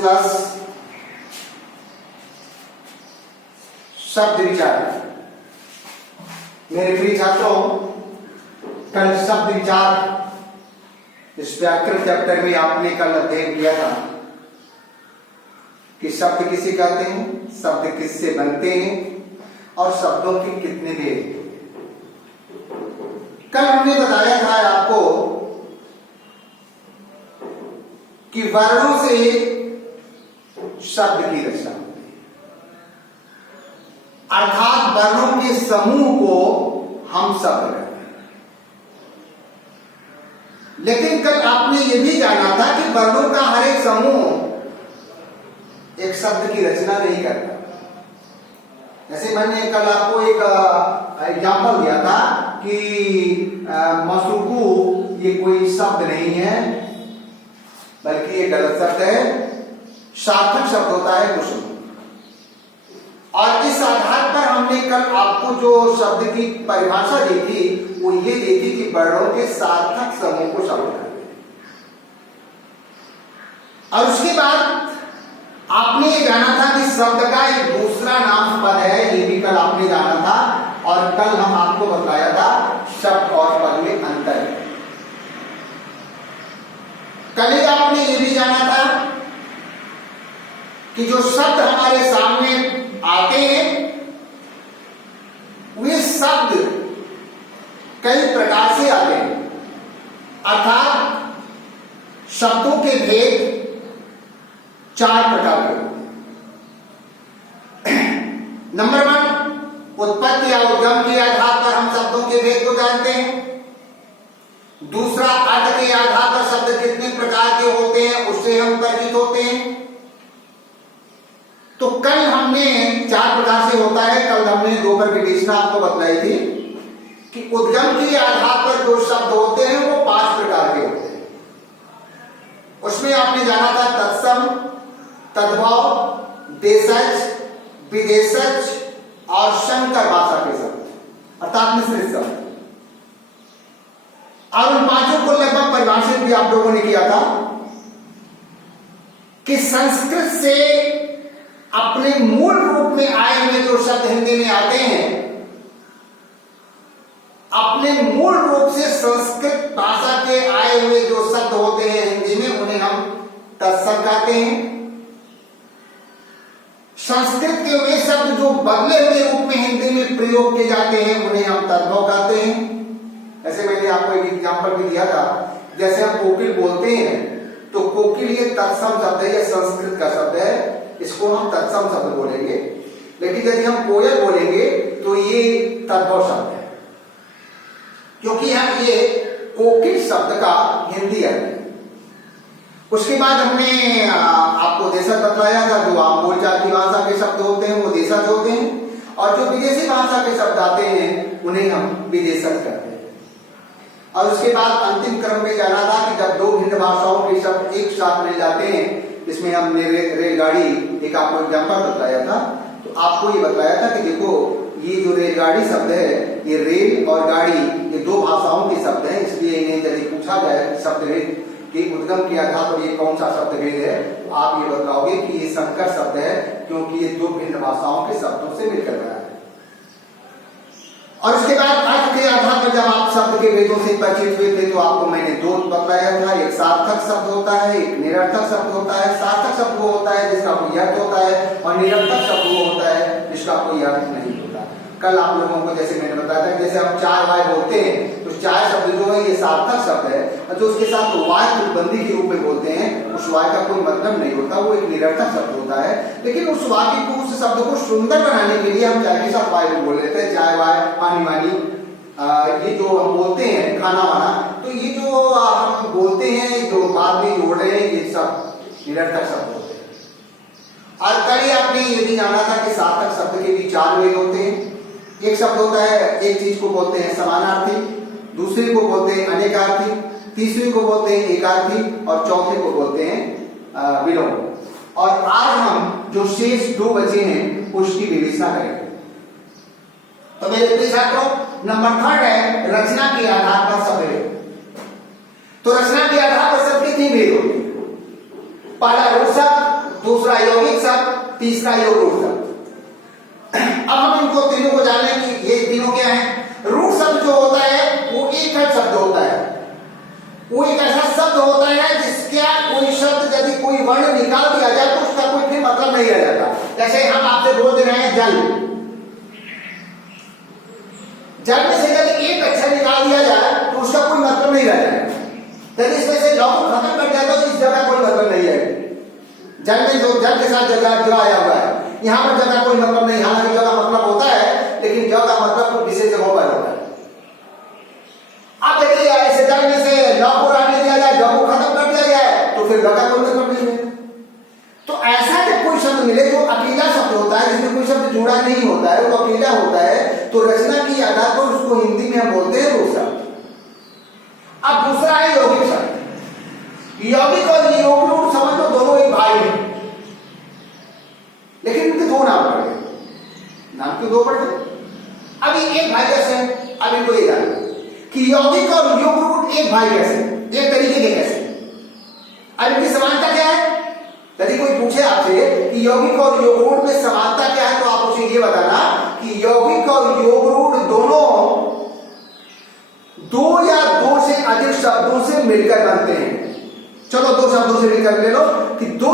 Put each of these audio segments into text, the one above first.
Plus शब्द विचार। मेरे प्रिय छात्रों, कल शब्द विचार इस व्याकरण चैप्टर में आपने कल अध्ययन किया था कि शब्द किसे कहते हैं, शब्द किससे बनते हैं और शब्दों के कितने भेद। कल हमने बताया था आपको कि वर्णों से शब्द की रचना होती है, अर्थात वर्णों के समूह को हम शब्द कहते हैं। लेकिन कल आपने यह भी जाना था कि वर्णों का हर एक समूह एक शब्द की रचना नहीं करता। जैसे मैंने कल आपको एक एग्जाम्पल दिया था कि मसरूकू ये कोई शब्द नहीं है बल्कि ये गलत शब्द है, सार्थक शब्द होता है कुसुम। और इस आधार पर हमने कल आपको जो शब्द की परिभाषा दी थी वो ये दी थी कि वर्णों के सार्थक समूह को शब्द कहते हैं। और उसके बाद आपने ये जाना था कि शब्द का एक दूसरा नाम पद है, ये भी कल आपने जाना था। और कल हम आपको बताया था शब्द और पद में अंतर है। कल ही आपने ये भी जाना था कि जो शब्द हमारे सामने आते हैं वे शब्द कई प्रकार से आते हैं, अर्थात शब्दों के भेद 4 प्रकार के होते हैं। नंबर 1, उत्पत्ति या उद्गम के आधार पर हम शब्दों के भेद को जानते हैं। दूसरा, अर्थ के आधार पर शब्द कितने प्रकार के होते हैं उससे हम परिचित होते हैं। तो कल हमने 4 प्रकार से होता है, कल हमने 2 पर विवेचना आपको बतलाई थी कि उद्गम के आधार पर जो शब्द होते हैं वो 5 प्रकार के होते हैं। उसमें आपने जाना था तत्सम, तद्भव, देशज, विदेशज और शंकर भाषा के शब्द अर्थात मिश्रित शब्द। और उन 5 को लगभग परिभाषित भी आप लोगों ने किया था कि संस्कृत से अपने मूल रूप में आए हुए जो शब्द हिंदी में आते हैं, अपने मूल रूप से संस्कृत भाषा के आए हुए जो शब्द होते हैं हिंदी में उन्हें हम तत्सम कहते हैं। संस्कृत के वे शब्द जो बदले हुए रूप में हिंदी में प्रयोग किए जाते हैं उन्हें हम तद्भव कहते हैं। ऐसे मैंने आपको एक एग्जाम्पल भी दिया था, जैसे हम कोकिल बोलते हैं तो कोकिल ये तत्सम शब्द है, ये संस्कृत का शब्द है, इसको हम तत्सम शब्द बोलेंगे। लेकिन यदि हम कोयल बोलेंगे तो ये तद्भव शब्द है, क्योंकि हम ये कोकिल शब्द का हिंदी है। उसके बाद हमने आपको देशज बतलाया था, जो आप बोलचाल की भाषा के शब्द होते हैं वो देशज होते हैं, और जो विदेशी भाषा के शब्द आते हैं उन्हें हम विदेशज कहते हैं। और उसके बाद अंतिम क्रम में जाना था कि जब 2 भिन्न भाषाओं के शब्द एक साथ मिल जाते हैं, इसमें हमने रेलगाड़ी एक आपको एग्जाम्पल बताया था, तो आपको ये बताया था कि देखो ये जो रेलगाड़ी शब्द है ये रेल और गाड़ी ये 2 भाषाओं के शब्द हैं, इसलिए इन्हें यदि पूछा जाए शब्द भेद कि उद्गम के आधार पर ये कौन सा शब्द भेद है, तो आप ये बताओगे कि ये संकर शब्द है, क्योंकि ये 2 भिन्न भाषाओं के शब्दों से मिलकर बना है। और उसके बाद अर्थ के आधार पर जब आप शब्द के भेदों से परिचित हुए थे तो आपको मैंने 2 बताया था, एक सार्थक शब्द होता है, एक निरर्थक शब्द होता है। सार्थक शब्द वो होता है जिसका कोई अर्थ होता है, और निरर्थक शब्द वो होता है जिसका कोई अर्थ नहीं होता। कल आप लोगों को जैसे मैंने बताया था, जैसे हम चाय वाय बोलते हैं तो चाय शब्द जो है ये सार्थक शब्द है, और जो उसके साथ वाय तुलबंदी के रूप में बोलते हैं उस वाय का कोई मतलब नहीं होता, वो एक निरर्थक शब्द होता है। लेकिन उस वाक्य को, उस शब्द को सुंदर बनाने के लिए हम चाय के साथ वाय बोल लेते हैं, चाय वाय, पानी वानी, ये जो हम बोलते हैं खाना वाना, तो ये जो हम बोलते हैं जो बाद में जोड़ रहे हैं ये सब निरर्थक शब्द होते हैं। और कल आपने ये भी जाना था कि सार्थक शब्द के भी 4 भेद होते हैं। एक शब्द होता है, एक चीज को बोलते हैं समानार्थी, दूसरे को बोलते हैं अनेकार्थी, तीसरे को बोलते हैं एकार्थी, और चौथे को बोलते हैं विलोम। और आज हम जो शेष 2 बचे हैं उसकी विवेचना करेंगे। तो मेरे प्रिय छात्रों, नंबर 3 है रचना के आधार पर शब्द भेद। तो रचना के आधार पर शब्द कितने भेद होते हैं? पहला रूढ़ शब्द, तीसरा योग रूट शब्द। अब हम इनको तीनों को जाने कि ये तीनों क्या है। रूट शब्द जो होता है वो एक खंड शब्द होता है, वो एक ऐसा शब्द होता है जिसका कोई शब्द यदि कोई वर्ण निकाल दिया जाए तो उसका कोई फिर मतलब नहीं रह जाता। जैसे हम आपसे बोल दे रहे हैं जल, जल में से यदि एक अक्षर निकाल दिया जाए तो उसका कोई मतलब नहीं रह जाएगा। यदि इसमें से लौ को खत्म कर दिया तो इस जगह कोई मतलब नहीं है। जल में जो जल के साथ जगह जो आया हुआ है, यहाँ पर जगह कोई मतलब नहीं। हालांकि जगह मतलब होता है, लेकिन जगह का मतलब कोई विशेष जगहों पर होता है। आप देखिए ऐसे जल में से लौ को रहने दिया जाए, जौ को खत्म कर दिया जाए तो फिर जगह कोई मतलब नहीं है। तो ऐसा जब कोई शब्द मिले जो अकेला शब्द होता है, जिसमें कोई शब्द जुड़ा नहीं होता है, वो अकेला होता है, तो रचना की आधार पर उसको हिंदी में हम बोलते हैं रूट शब्द। अब दूसरा है यौगिक शब्द। यौगिक और योग रूट समझ लो दोनों एक भाई हैं, लेकिन इनके दो नाम पड़े। नाम क्यों दो पड़े? अभी एक भाई कैसे है, अब इनको ये जानो कि यौगिक और योग रूट एक भाई कैसे, एक तरीके के कैसे। अब इनकी समानता क्या है? यदि कोई पूछे आपसे कि यौगिक और योग रूट में समानता क्या है, तो आप उसे ये बताना कि यौगिक और योग रूट दोनों दो या दो से अधिक शब्दों से मिलकर बनते हैं। चलो दो शब्दों से मिलकर ले लो कि दो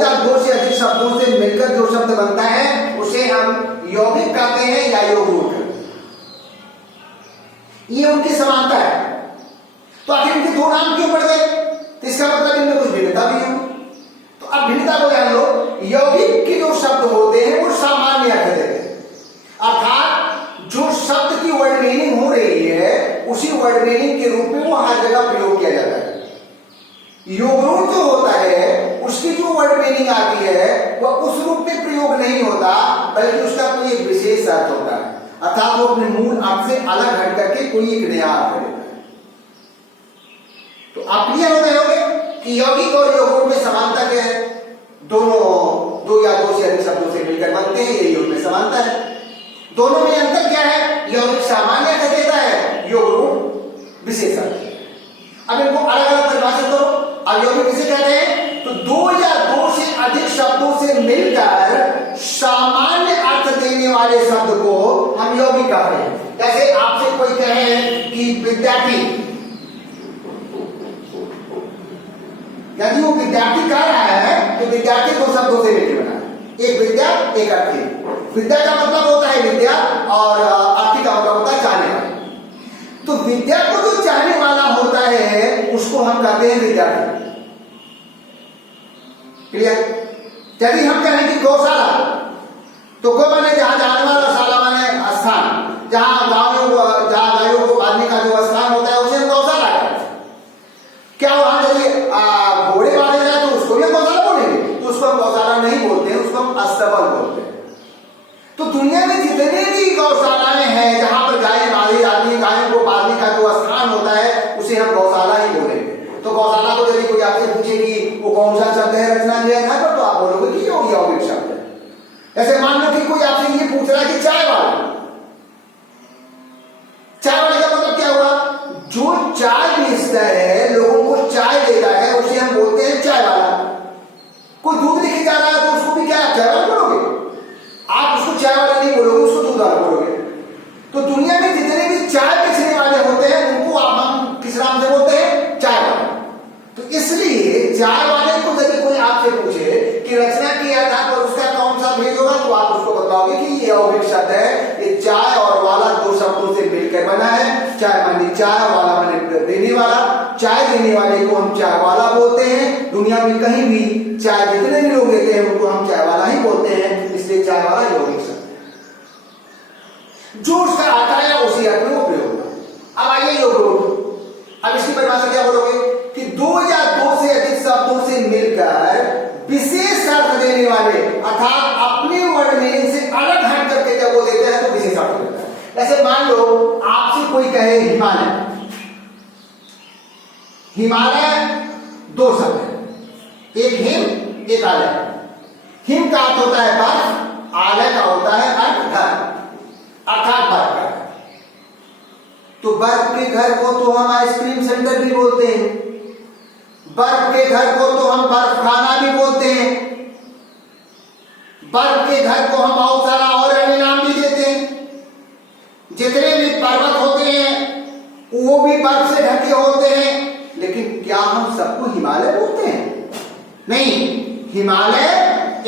या दो से अधिक शब्दों से मिलकर जो शब्द बनता है उसे हम यौगिक कहते हैं या योग रूट। ये उनकी समानता है। तो आखिर इनके दो नाम क्यों पड़ गए? तो इसका मतलब इनमें कुछ भिन्नता भी है। तो अब भिन्नता को जान लो। यौगिक के जो शब्द होते हैं वो सामान्य अर्थ देते हैं, अर्थात जो शब्द की वर्ड मीनिंग हो रही है उसी वर्ड मीनिंग के रूप में वो हर जगह प्रयोग किया जाता है। योग रूट जो होता है उसकी जो वर्ड मीनिंग आती है वह उस रूप में प्रयोग नहीं होता, बल्कि उसका कोई एक विशेष अर्थ होता है, अर्थात वो अपने मूल अर्थ से अलग हट करके कोई एक नया अर्थ देता है। तो आप क्लियर हो गए होंगे कि यौगिक और योग रूट में समानता क्या है? दोनों दो या दो से अधिक शब्दों से मिलकर बनते हैं, यही उनमें समानता है। दोनों में अंतर क्या है? यौगिक सामान्य अर्थ देता है, योग रूट विशेष अर्थ। अब इनको अलग अलग परिभाषित करो। अब यौगिक किसे कहते हैं? तो दो या दो से अधिक शब्दों से मिलकर सामान्य अर्थ देने वाले शब्द को हम यौगिक कहते हैं। जैसे आपसे कोई कहे कि विद्यार्थी, यदि वो विद्यार्थी कह रहा है तो विद्यार्थी दो शब्दों से मिलकर बना है, एक विद्या एक अर्थी। विद्या का मतलब होता है विद्या और अर्थी का मतलब होता है चाहने वाला। तो विद्या को जो चाहने वाला होता है उसको हम कहते हैं विद्यार्थी। क्लियर? यदि हम कहें कि गौशाला, तो गौ माने जहां जानवर और शाला माने स्थान, जहां गायों को बांधने का जो स्थान होता है उसे हम गौशाला कहते हैं। क्या वहां यदि घोड़े बांधे जाए तो उसको भी गौशाला बोलेंगे? तो उसको हम गौशाला नहीं बोलते हैं, उसको हम अस्तबल बोलते हैं। तो दुनिया में जितने भी गौशालाएं हैं जहां पर गायें बांधी जाती हैं, गायों को बांधने का जो स्थान होता है उसे हम गौशाला ही बोलेंगे। तो गौशाला को यदि कोई आपसे पूछे कि वो कौन सा शब्द है रचना किया था, तो आप बोलोगे कि यौगिक शब्द है। ऐसे मान लो कि कोई आपसे ये पूछ रहा है कि चाय वाला, चाय वाले का मतलब क्या हुआ? जो चाय बेचता है, लोगों को चाय देता है, उसे हम बोलते हैं चाय वाला। कोई दूध लेके जा रहा है तो उसको भी क्या चाय वाला बोलोगे? आप उसको चाय वाला नहीं बोलोगे, उसको दूध वाला बोलोगे। तो दुनिया में जितने भी चाय बेचने वाले होते हैं उनको हम किस नाम से बोलते हैं? चाय वाला। तो इसलिए चाय वाले को यदि कोई आपसे पूछे कि रचना किया था तो उसका कौन सा भेद होगा, तो आप उसको बताओगे कि ये यौगिक शब्द है। ये चाय और वाला दो शब्दों से मिलकर बना है। चाय माने चाय, वाला माने देने वाला। चाय देने वाले को हम चाय वाला बोलते हैं। दुनिया में कहीं भी चाय जितने भी लोग लेते हैं उनको हम चाय वाला ही बोलते हैं, इसलिए चाय वाला यौगिक शब्द जो उसका आता है उसी अर्थ में वो प्रयोग होगा। अब आइए योग रूट। अब इसकी परिभाषा क्या बोलोगे कि दो या दो से अधिक शब्दों से मिलकर विशेष अर्थ देने वाले, अर्थात अपने वर्ड मीनिंग से अलग हट करके जब वो देते हैं तो विशेष अर्थ देता है। ऐसे मान लो आपसे कोई कहे हिमालय, हिमालय दो शब्द है, एक हिम एक आलय। हिम का अर्थ होता है बर्फ, आलय का होता है अर्थ घर, अर्थात बर्फ का। तो बर्फ के घर को तो हम आइसक्रीम सेंटर भी बोलते हैं, बर्फ के घर को तो हम बर्फ खाना भी बोलते हैं। नहीं, हिमालय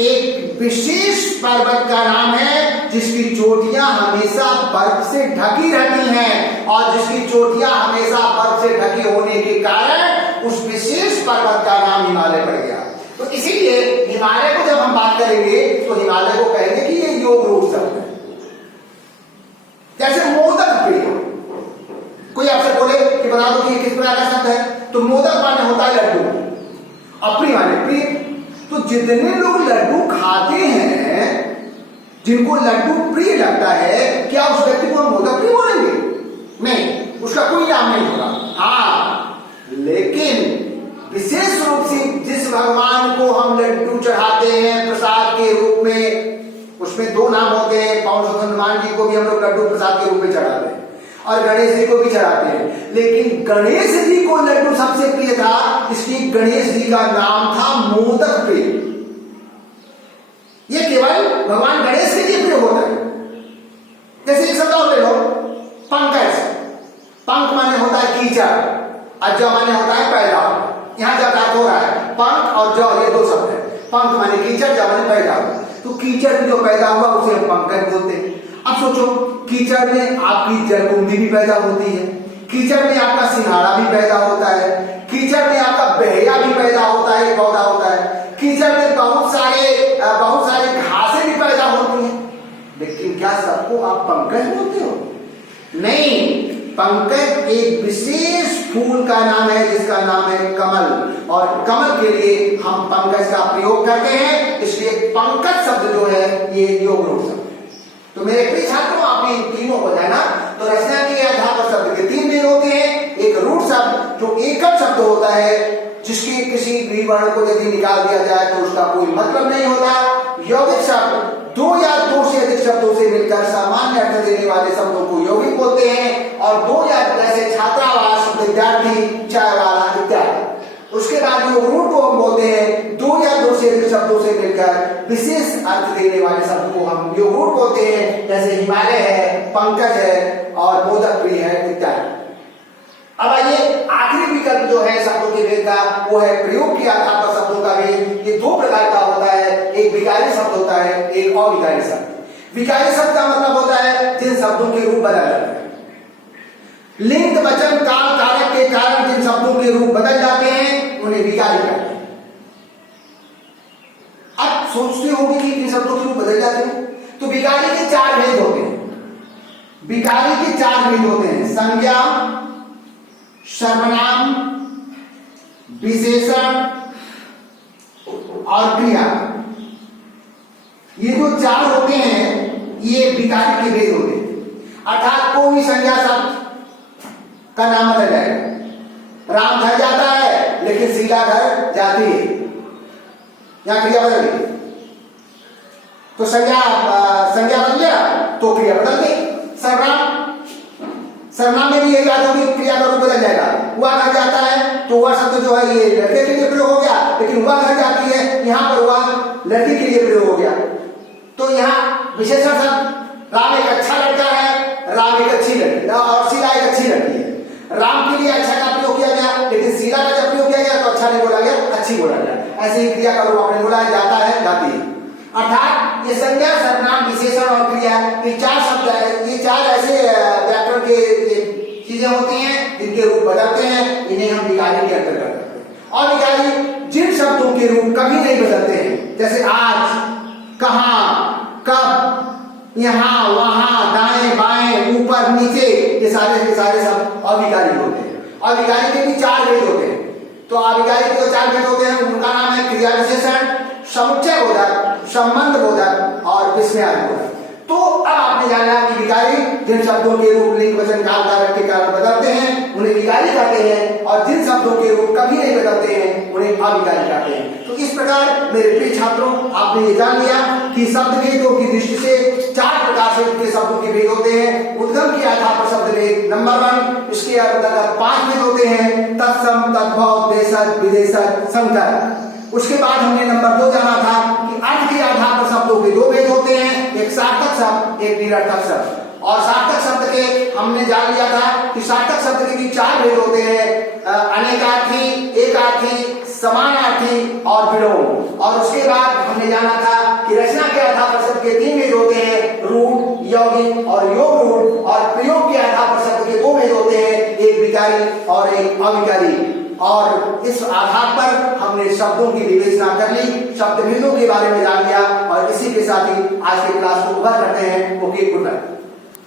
एक विशेष पर्वत का नाम है जिसकी चोटियां हमेशा बर्फ से ढकी रहती हैं, और जिसकी चोटियां हमेशा बर्फ से ढकी होने के कारण उस विशेष पर्वत का नाम हिमालय पड़ गया। तो इसीलिए हिमालय को जब हम बात करेंगे तो हिमालय को कहेंगे कि ये योग रूप शब्द है। जैसे मोदक प्रिय, कोई आपसे बोले कि बता दो कि ये किस प्रकार का शब्द है, तो मोदक माने होता है लड्डू, अप्रिय माने प्रिय। तो जितने लोग लड्डू खाते हैं, जिनको लड्डू प्रिय लगता है, क्या उस व्यक्ति को हम मोदक प्रिय बोलेंगे? नहीं, उसका कोई नाम नहीं होगा। हाँ, लेकिन विशेष रूप से जिस भगवान को हम लड्डू चढ़ाते हैं प्रसाद के रूप में, उसमें दो नाम होते हैं। हनुमान जी को भी हम लोग लड्डू प्रसाद के रूप में चढ़ाते हैं और गणेश जी को भी चढ़ाते हैं, लेकिन गणेश जी को लड्डू सबसे प्रिय था, इसलिए गणेश जी का नाम था मोदक प्रिय। ये केवल भगवान गणेश के लिए प्रिय होता है। जैसे एक शब्द और ले लो, पंकज। पंख माने होता है कीचड़, और ज माने होता है पैदा। यहां जब बात हो रहा है पंख और ज, ये दो शब्द है। पंख माने कीचड़, ज माने पैदा। तो कीचड़ जो पैदा हुआ उसे हम पंकज बोलते हैं। अब सोचो, कीचड़ में आपकी जलकुंभी भी पैदा होती है, कीचड़ में आपका सिंघाड़ा भी पैदा होता है, कीचड़ में आपका बहेया भी पैदा होता है, पौधा होता है, कीचड़ में बहुत सारे घासें भी पैदा होती हैं। लेकिन क्या सबको आप पंकज बोलते हो? नहीं, पंकज एक विशेष फूल का नाम है जिसका नाम है कमल, और कमल के लिए हम पंकज का प्रयोग करते हैं। इसलिए पंकज शब्द जो है ये योग रूप शब्द। तो मेरे प्रिय छात्रों, आपने इन तीनों को जाना। तो रचना के आधार पर शब्द के तीन भेद होते हैं। एक रूढ़ शब्द जो एकल शब्द होता है, जिसके किसी भी वर्ण को यदि निकाल दिया जाए तो उसका कोई मतलब नहीं होता। यौगिक शब्द दो या दो से अधिक शब्दों से मिलकर सामान्य अर्थ देने वाले शब्दों को यौगिक बोलते हैं, और दो या जैसे छात्रावास, विद्यार्थी, चाय वाला इत्यादि। उसके बाद योग रूढ़ को हम बोलते हैं दो या दो से अधिक शब्दों से मिलकर विशेष अर्थ देने वाले शब्द को हम योग रूढ़ बोलते हैं, जैसे हिमालय है, पंकज है और मोदक प्रिय है इत्यादि। अब आइए, आखिरी विकल्प जो है शब्दों के भेद का, वो है प्रयोग के आधार पर शब्दों का भेद। ये दो प्रकार का होता है, एक विकारी शब्द होता है, एक अविकारी शब्द। विकारी शब्द का मतलब होता है जिन शब्दों के रूप बदल जाते हैं। लिंग, वचन, काल, कारक के कारण जिन शब्दों के रूप बदल जाते हैं उन्हें विकारी कहते हैं। अब सोचते होंगे कि किन शब्दों के रूप बदल जाते हैं, तो विकारी के चार भेद होते हैं। विकारी के चार भेद होते हैं, संज्ञा, सर्वनाम, विशेषण और क्रिया। ये जो चार होते हैं ये विकारी के भेद होते हैं। अर्थात कोई संज्ञा शब्द का नाम बदल जाएगा। राम घर जाता है लेकिन शीला घर जाती है, यहां क्रिया बदल गई, तो संज्ञा बदल गया तो क्रिया बदल गई। सर्वनाम में भी यही बात होगी, क्रिया का रूप बदल जाएगा। हुआ घर जाता है तो वह शब्द जो है ये लड़के के लिए प्रयोग हो गया, लेकिन हुआ घर जाती है यहां पर हुआ लड़की के लिए प्रयोग हो गया। तो यहाँ विशेषण शब्द, राम एक अच्छा लड़का है, राम एक अच्छी लड़की, और शीला एक अच्छी लड़की है। राम के लिए अच्छा का प्रयोग किया गया, लेकिन शीला का जब प्रयोग किया गया तो अच्छा नहीं बोला गया, अच्छी बोला गया। ऐसे ही क्रिया का रूप आपने बोला है, जाता है, जाती है। अर्थात ये संज्ञा, सर्वनाम, विशेषण और क्रिया, ये चार शब्द है, ये चार ऐसे व्याकरण के चीजें होती हैं जिनके रूप बदलते हैं, इन्हें हम विकारी के अंतर्गत करते हैं। और विकारी जिन शब्दों के रूप कभी नहीं बदलते हैं, जैसे आज, कहां, कब, यहां, वहां, दाएं, बाएं, ऊपर, नीचे, ये सारे सब अविकारी होते हैं। अविकारी के भी चार भेद होते हैं। तो अविकारी के जो चार भेद होते हैं उनका नाम है क्रिया विशेषण, समुच्चय बोधक, संबंध बोधक और विस्मयार्थ बोधक। तो अब आपने जाना कि विकारी जिन शब्दों के रूप लिंग, वचन, काल, कारक के कारण बदलते हैं उन्हें विकारी कहते हैं, और जिन शब्दों के रूप कभी नहीं बदलते हैं उन्हें अविकारी कहते हैं। तो इस प्रकार मेरे प्रिय छात्रों, आपने ये जान लिया कि शब्द भेदों की दृष्टि से चार प्रकार से शब्दों के भेद होते हैं। उद्गम के आधार पर शब्द भेद नंबर 1, इसके अंतर्गत 5 भेद होते हैं, तत्सम, तद्भव, देशज, विदेशज, संकर। उसके बाद हमने नंबर 2 जाना था कि अर्थ के आधार पर शब्दों के 2 भेद होते हैं, एक सार्थक शब्द, एक निरर्थक शब्द। और सार्थक शब्द के हमने जान लिया था कि सार्थक शब्द के भी 4 भेद होते हैं, अनेकार्थी, एकार्थी, समानार्थी और विलोम। और उसके बाद हमने जाना था कि रचना के आधार पर शब्द के 3 भेद होते हैं, रूढ़, यौगिक और योग रूढ़। और प्रयोग के आधार पर शब्द के 2 भेद होते हैं, एक विकारी और एक अविकारी। और इस आधार पर हमने शब्दों की विवेचना कर ली, शब्द भेदों के बारे में जान लिया। और इसी के साथ ही आज के क्लास को बंद करते हैं। Okay, good night.